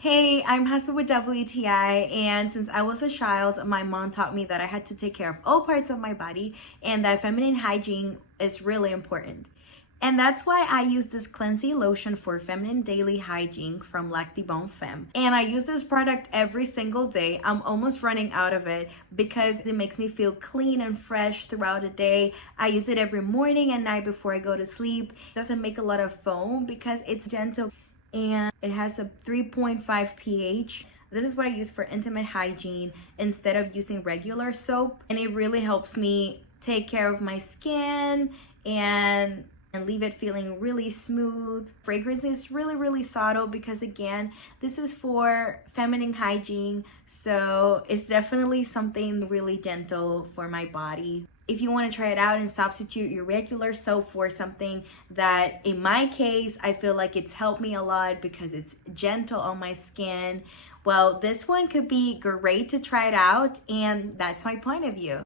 Hey, I'm Hessa with WTI, and since I was a child, my mom taught me that I had to take care of all parts of my body and that feminine hygiene is really important. And that's why I use this cleansing lotion for feminine daily hygiene from Lactibon Fem. And I use this product every single day. I'm almost running out of it because it makes me feel clean and fresh throughout the day. I use it every morning and night before I go to sleep. It doesn't make a lot of foam because it's gentle and it has a 3.5 pH. This is what I use for intimate hygiene instead of using regular soap. And it really helps me take care of my skin and leave it feeling really smooth. Fragrance is really subtle because again, this is for feminine hygiene. So it's definitely something really gentle for my body. If you want to try it out and substitute your regular soap for something that, in my case, I feel like it's helped me a lot because it's gentle on my skin, well, this one could be great to try it out, and that's my point of view.